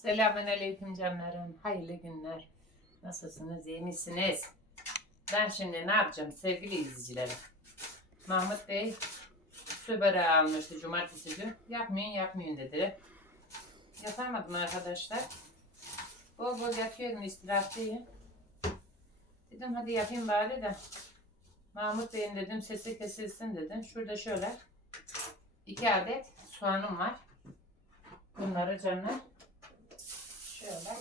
Selamünaleyküm canlarım. Hayırlı günler. Nasılsınız? iyi misiniz? Ben şimdi ne yapacağım sevgili izleyicilerim? Mahmut Bey su almıştı cumartesi gün. Yapmayın yapmayın dedi. Yapamadım arkadaşlar. Bol bol yatıyorum istirahatteyim. Dedim hadi yapayım bari de. Mahmut Bey'in dedim sesi kesilsin dedim. Şurada şöyle iki adet soğanım var. Bunları canlar Şöyle.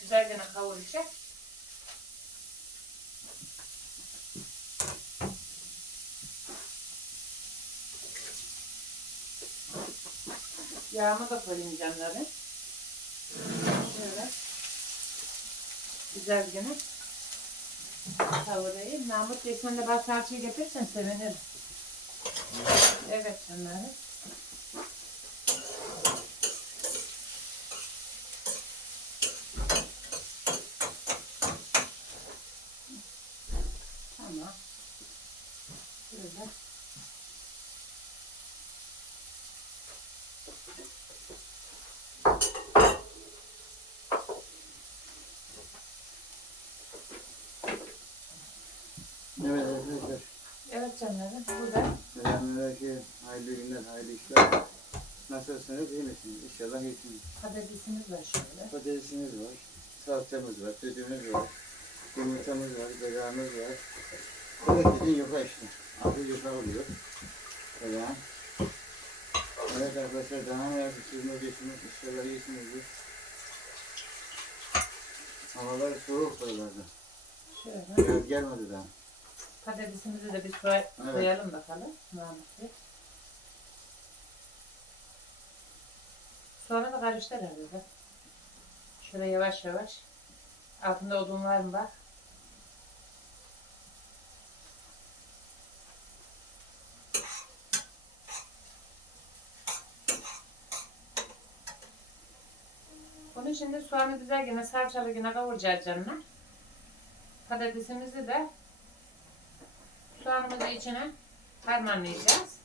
Güzelce kavuracak. Yağımı da koyayım canları. Şöyle. Güzel gene. Kavurayım. Mahmut Bey sen de bana salçayı getirsen sevinirim. Evet canlarım. Tamam. Şöyle. Evet arkadaşlar. Evet canlarım. Burada. Selamünaleyküm. Hayırlı günler, hayırlı işler. Nasılsınız, iyi misiniz? İnşallah iyisiniz. Patatesimiz var şöyle. Patatesimiz var, salçamız var, sütümüz var, yumurtamız var, böreğimiz var. Patatesin yuka işte. Adı yuka oluyor. Veya. Evet arkadaşlar, daha ne yapıyorsunuz, ne diyorsunuz? İnşallah iyisinizdir. Havalar soğuk buralarda. Şöyle. Yaz gelmedi daha. Patatesimizi de bir koy- koyalım bakalım. Bey. Sonra da karıştır herhalde. Şöyle yavaş yavaş. Altında odun var mı bak. Bunu şimdi soğanı güzel yine salçalı yine kavuracağız canına. Patatesimizi de soğanımızı içine harmanlayacağız.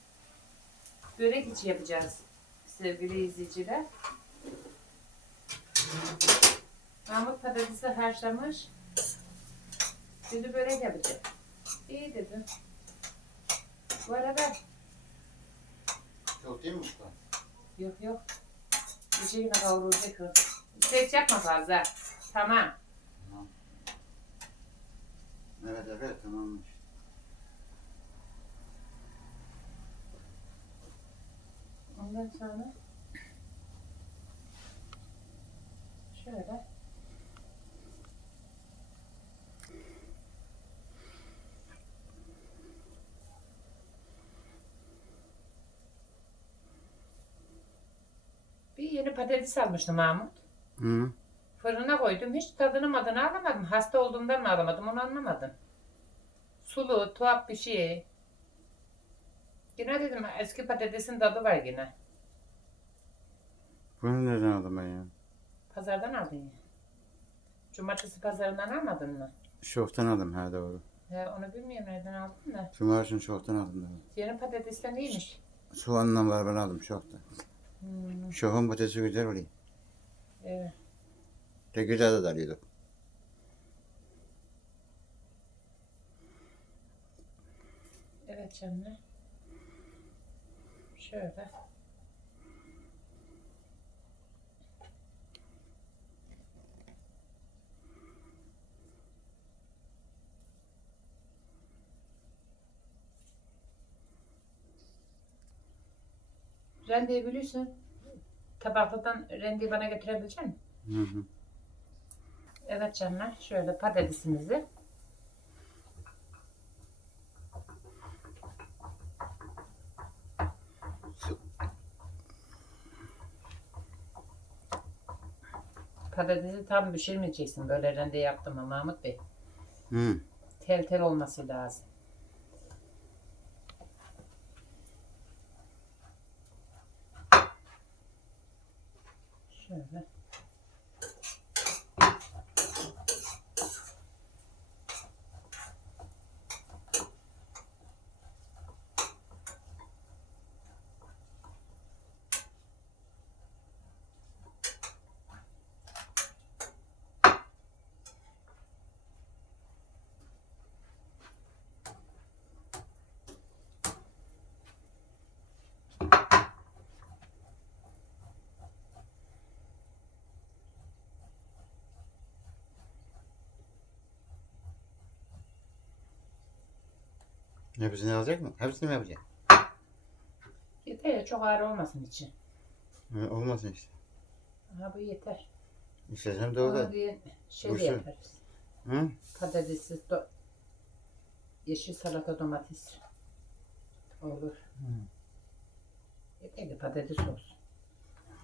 Börek içi yapacağız sevgili izleyiciler. Mahmut patatesi haşlamış. Şimdi börek yapacak. İyi dedim. Bu arada Çok değil mi usta? yok yok. Bir şey yine kavrulacak o. Ses yapma fazla. Tamam. Evet evet tamammış. Ondan sonra şöyle bir yeni patates almıştım Mahmut. Hı. Fırına koydum. Hiç tadını madını alamadım. Hasta olduğumdan mı alamadım onu anlamadım. Sulu, tuhaf bir şey. Yine dedim eski patatesin tadı var yine. Bunu nereden aldım ben ya? Pazardan aldın ya. Cumartesi pazarından almadın mı? Şoftan aldım ha doğru. He, onu bilmiyorum nereden aldın da. Cumartesi şoftan aldım da. Diğerin patatesten iyiymiş. Soğanla beraber aldım şoftan. Hmm, Şofun patatesi güzel oluyor. evet. De güzel de dalıyordu. Evet canım. Şöyle. Rendeyi biliyorsun. Tabaklıdan rendeyi bana getirebilecek misin? Hı hı. Evet canlar. Şöyle patatesimizi. Patatesi tam pişirmeyeceksin. Böyle rende yaptım ama Mahmut Bey. Hı. Tel tel olması lazım. Şöyle. Hepsini alacak mı? Hepsini mi yapacak? Yeter ya çok ağır olmasın için. Hı, olmasın işte. Ha bu yeter. İstesem de olur. bir şey de Dursun. yaparız. Hı? Patatessiz do yeşil salata domates. Olur. Yeter ki patates olsun.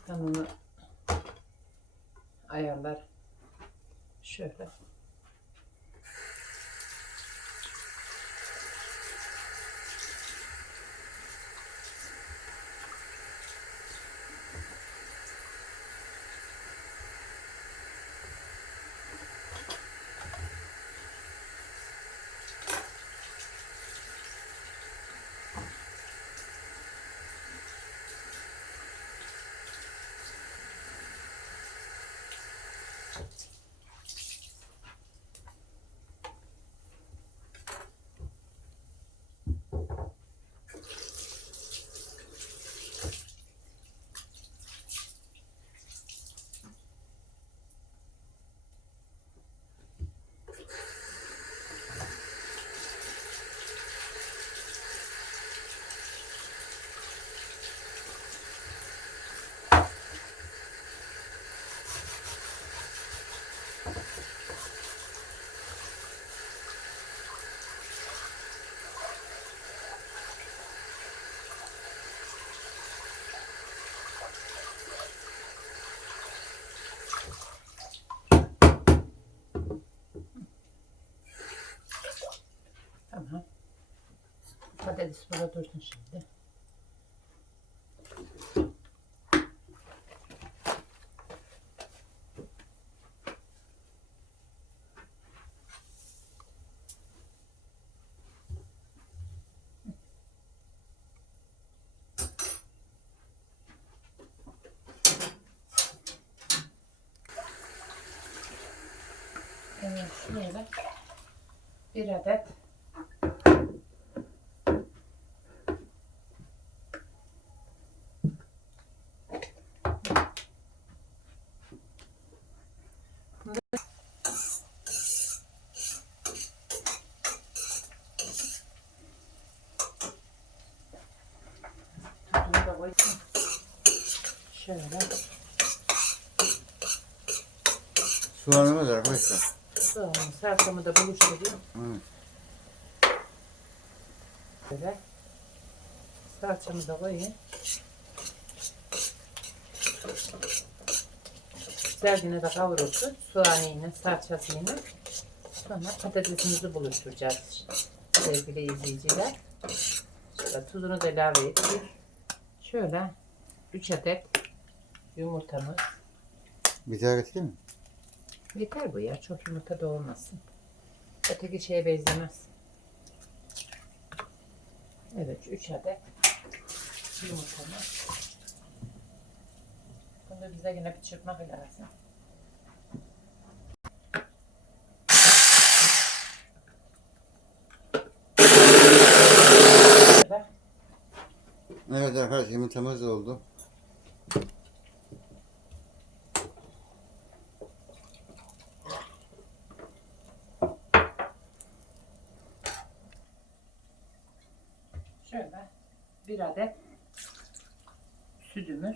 Ben onu ayarlar. Şöyle. Tamam. Patates burada dursun şimdi. Evet, şöyle bir adet Koysun. Şöyle. Soğanımız arkadaşlar. Soğanı, salçamı da buluşturuyorum. Hı. Böyle. Salçamı da koyayım. Güzelce de kavurursun. Soğanıyla, salçasıyla. Sonra patatesimizi buluşturacağız. Sevgili izleyiciler. Şöyle tuzunu da ilave ettik. Şöyle 3 adet yumurtamız. Bir getireyim mi? Yeter bu ya. Çok yumurta da olmasın. Öteki şeye benzemez. Evet. Üç adet yumurtamız. Bunu bize yine bir çırpmak lazım. Şöyle. Evet arkadaşlar yumurtamız oldu. Şöyle bir adet sütümüz,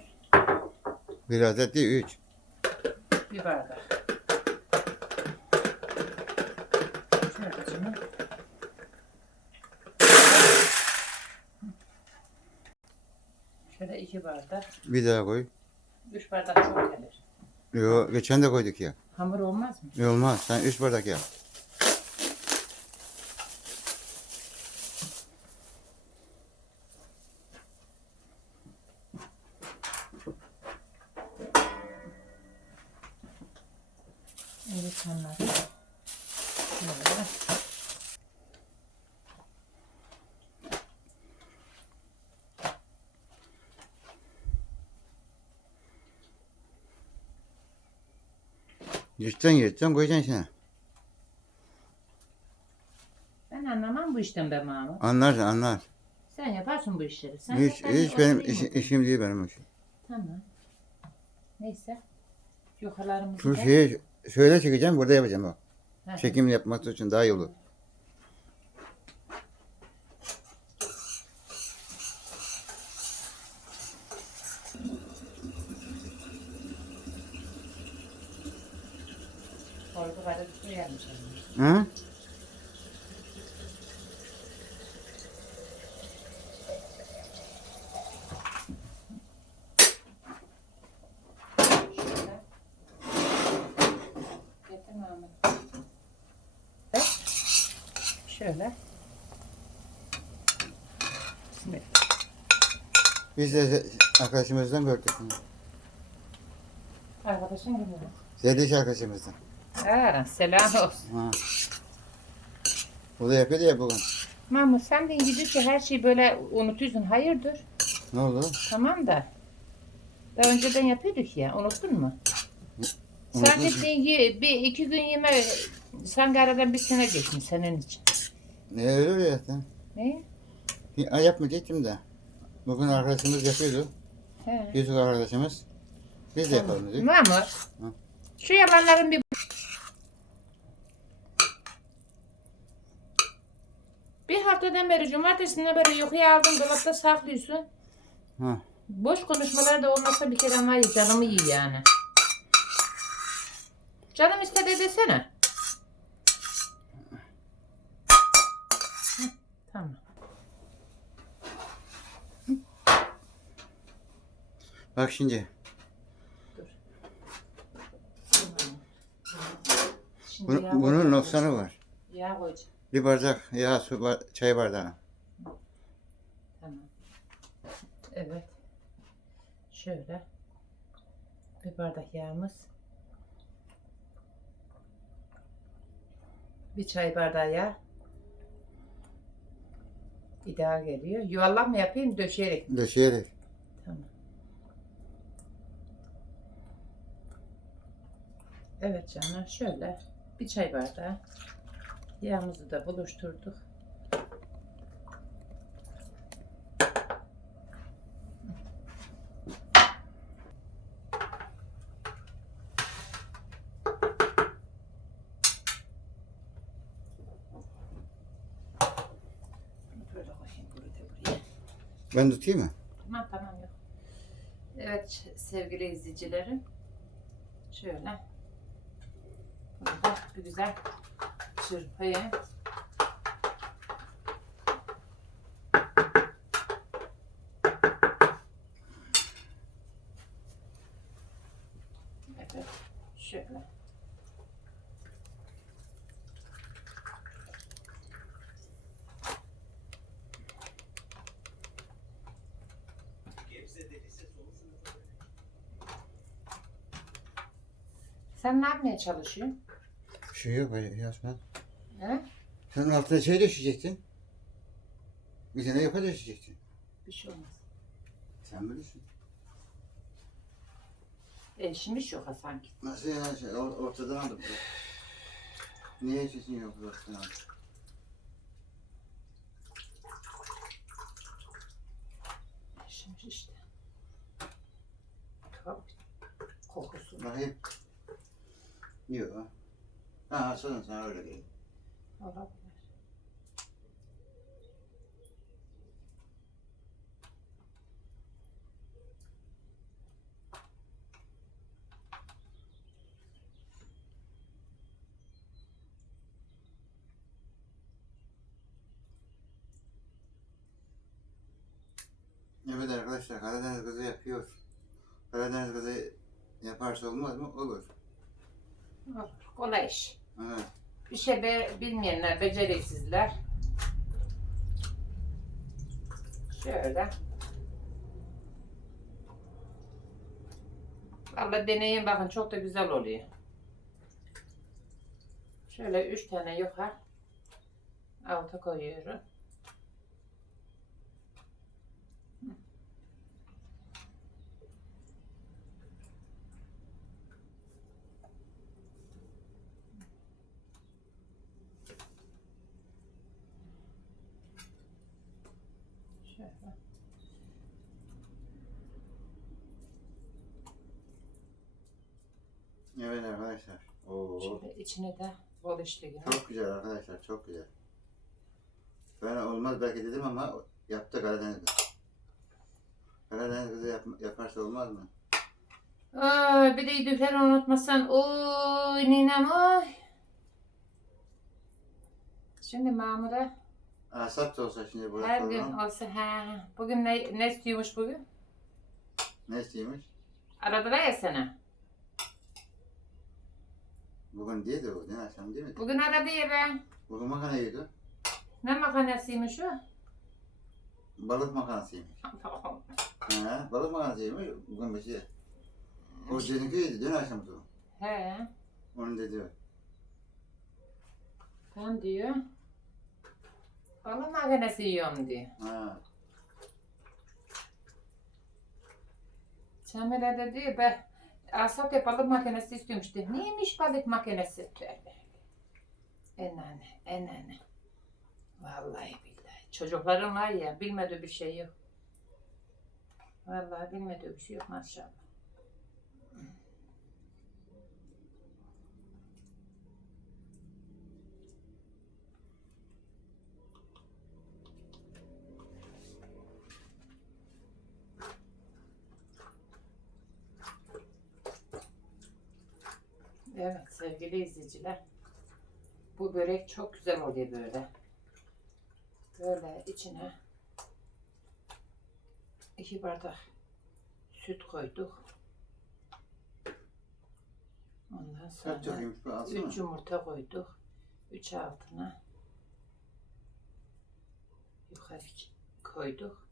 Bir adet değil üç. bir bardak. Şöyle şimdi. Şöyle iki bardak, Bir daha koy. üç bardak çok gelir. Yo, geçen de koyduk ya. Hamur olmaz mı? Olmaz. Sen üç bardak yap. 100'ten 100'ten koyacaksın içine. Ben anlamam bu işten be Mahmut. Anlarsın anlar. Sen yaparsın bu işleri. Sen hiç yaparsın, hiç benim iş, işim değil benim işim. Tamam. Neyse. Yukarılarımızı Şu da- şeyi şöyle çekeceğim burada yapacağım bak. Ha. Çekim yapması için daha iyi olur. Bir şey gelmiş. Hı? Şöyle. Bismillah. Biz de arkadaşımızdan gördük. Arkadaşın gibi. Zeliş arkadaşımızdan. Ha, selam olsun. Ha. O da yapıyordu ya bugün. Mahmut sen de İngilizce her şeyi böyle unutuyorsun. Hayırdır? Ne oldu? Tamam da. Daha önceden yapıyorduk ya. Unuttun mu? Sen Unutmuşum. ye- bir iki gün yeme sanki aradan bir sene geçmiş senin için. Ne öyle öyle zaten. Ne? Ya, yapmayacaktım da. Bugün arkadaşımız yapıyordu. He. Yusuf arkadaşımız. Biz de yapalım dedik. Mahmut. Şu yalanların bir Bir haftadan beri cumartesinden beri yukarı aldın dolapta saklıyorsun. Ha. Boş konuşmalar da olmasa bir kere hayır canımı iyi yani. Canım istedi desene. Hı, tamam. Bak şimdi. Bunun, bunun noksanı var. Yağ koyacağım. Bir bardak yağ, su, çay bardağı. Tamam. Evet. Şöyle. Bir bardak yağımız. Bir çay bardağı yağ. İdeal geliyor. Yuvarlak mı yapayım döşeyerek? Döşeyerek. Tamam. Evet canlar şöyle bir çay bardağı yağımızı da buluşturduk. Ben tutayım mı? Tamam tamam yok. Evet sevgili izleyicilerim. Şöyle. Bunu da bir Evet. Şöyle. Sen ne yapmaya çalışıyorsun? Bir şey yok Yasmin. He? Sen altına şey döşeyecektin. Bir tane yapa döşeyecektin. Bir şey olmaz. Sen bilirsin. E, işimiz yok ha sanki. Nasıl ya? Şey, or- ortadan aldım. Niye sesin yok ortadan aldım? İşimiz işte. Tabii. Kokusu. Bakayım. Yok. Ha, sonra sana öyle gelin. Olabilir. Evet arkadaşlar Karadeniz kızı yapıyor. Karadeniz kızı yaparsa olmaz mı? Olur. Olur. Kolay iş. Evet. Bir şey be, bilmeyenler, beceriksizler. Şöyle. Vallahi deneyin bakın çok da güzel oluyor. Şöyle üç tane yuka alta koyuyorum. Şöyle. Evet arkadaşlar. Oo. Şöyle içine de bol işli gibi. Çok güzel arkadaşlar, çok güzel. Ben olmaz belki dedim ama yaptı Karadeniz kızı. Karadeniz kızı yap- yaparsa olmaz mı? Aa, bir de düğleri unutmasan. Oy ninem oy. Şimdi Mahmut'a Asap da olsa şimdi burada her gün sorun. olsa he. Bugün ne, ne istiyormuş bugün? Ne isteymiş? Aradılar ya sana. Bugün değil de o. Dün akşam değil mi? Bugün aradı ya be. Bugün makarna yedi. Ne makarnasıymış o? Balık makarnasıymış. He, balık makarnasıymış. Bugün bir şey. O seninki yedi. Dün akşam o. He. Onun dedi o. Ben diyor. Balık makarnası yiyorum diyor. Ha. Cemile de diyor be Asaf ya balık makinesi istiyormuş diyor. Neymiş balık makinesi? Tövbe. Enane, enane. Vallahi billahi. Çocukların var ya bilmediği bir şey yok. Vallahi bilmediği bir şey yok maşallah. Evet sevgili izleyiciler. Bu börek çok güzel oluyor böyle. Böyle içine iki bardak süt koyduk. Ondan sonra üç yumurta koyduk. Üç altına yukarı koyduk.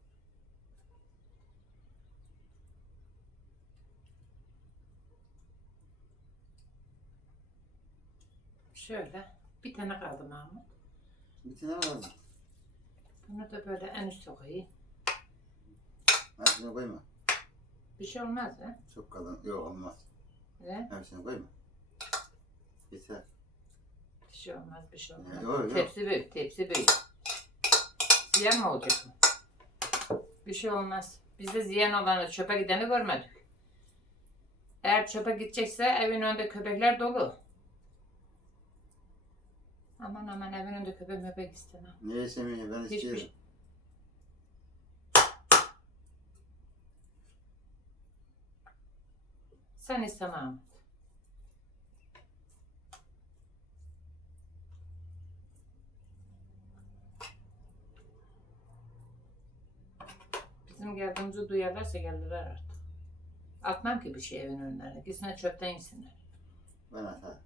Şöyle bir tane kaldı Mahmut. Bir tane lazım. Bunu da böyle en üste koyayım. Hepsini koyma. Bir şey olmaz ha? Çok kalın. Yok olmaz. Ne? Hepsini koyma. Yeter. Bir şey olmaz, bir şey olmaz. Yok, yok. Tepsi büyük, tepsi büyük. Ziyan mı olacak mı? Bir şey olmaz. Biz de ziyan olanı, çöpe gideni görmedik. Eğer çöpe gidecekse evin önünde köpekler dolu. Aman aman evin önünde köpek möpek istemem. Niye istemiyorsun? Ben Hiçbir istiyorum. Sen istemem. Bizim geldiğimizi duyarlarsa geldiler artık. Atmam ki bir şey evin önlerine. Gitsinler çöpten insinler. Ben atarım.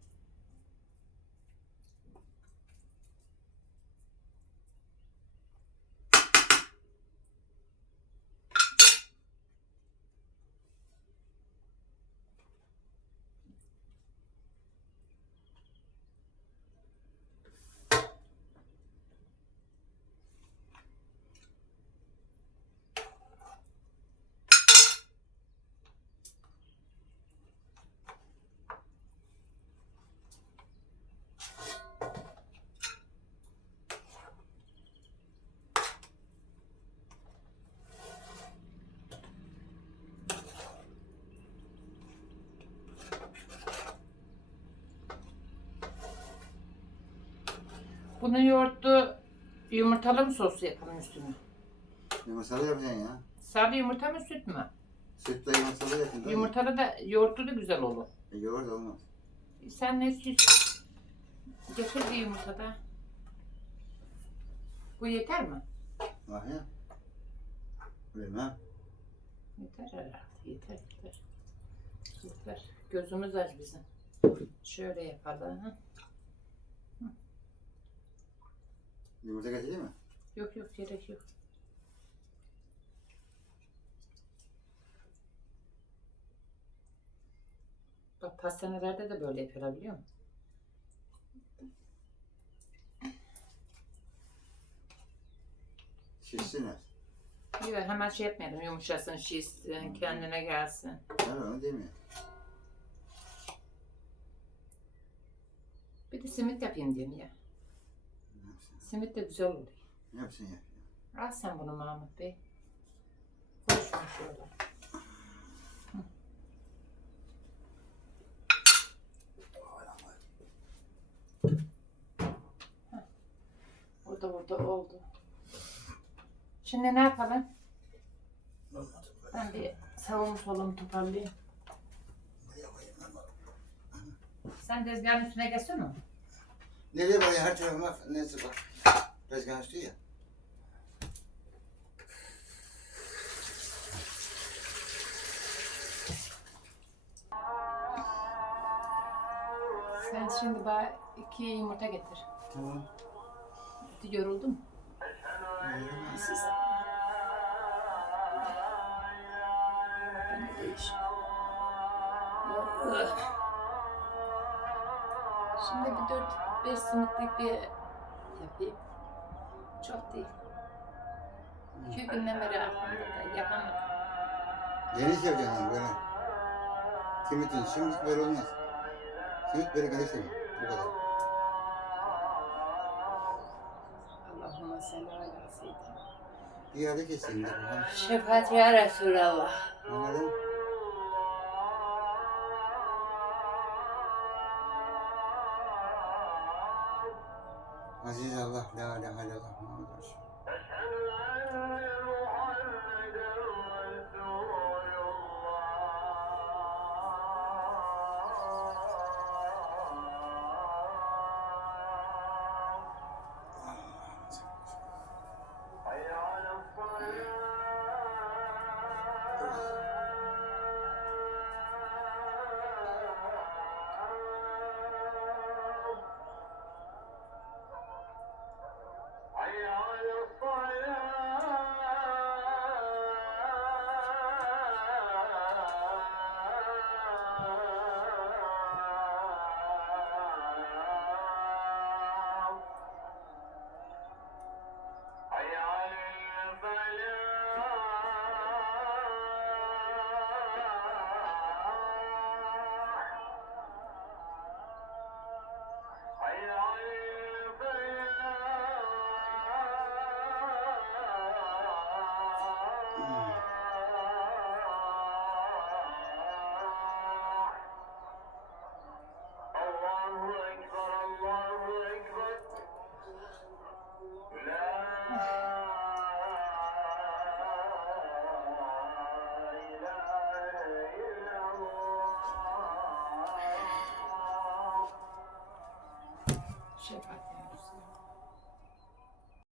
Bunu yoğurtlu yumurtalı mı sos yapalım üstüne? Yumurtalı yapacaksın ya. Sade yumurta mı süt mü? Sütle yumurtalı yapın. da. Yumurtalı da yoğurtlu da güzel olur. E, yoğurt olmaz. Sen ne istiyorsun? Getir bir yumurta da. Bu yeter mi? Ah ya. Bilmem. Yeter herhalde. Yeter yeter. Yeter. Gözümüz aç bizim. Şöyle yapalım. ha. Yumurta getireyim mi? Yok yok gerek yok. Bak pastanelerde de böyle yapıyorlar biliyor musun? Şişsinler. Yok hemen şey yapmayalım. Yumuşasın, şişsin, kendine gelsin. Evet onu değil mi? Bir de simit yapayım diyorum ya. Simit de güzel oluyor. Ne yapsın ya? Al sen bunu Mahmut Bey. Koy şunu şöyle. Heh. Burada oldu. Şimdi ne yapalım? Ben bir sağımı solumu toparlayayım. Sen tezgahın üstüne geçsene. Nereye ya her tarafıma neyse bak. Tezgah açtı ya. Sen şimdi bana iki yumurta getir. Tamam. Yoruldum. Siz. Ben de değiş. Şimdi bir dört, beş simitlik bir yapayım. Çok değil. İki günden beri aklımda da yapamadım. Yeni seveceksin hani böyle. Simitin, simit böyle olmaz. Simit böyle gene sevin. Bu kadar. Allahümme salli ala seyyidina. Bir yerde kesin. Şefaat ya Resulallah. Anladın? Aziz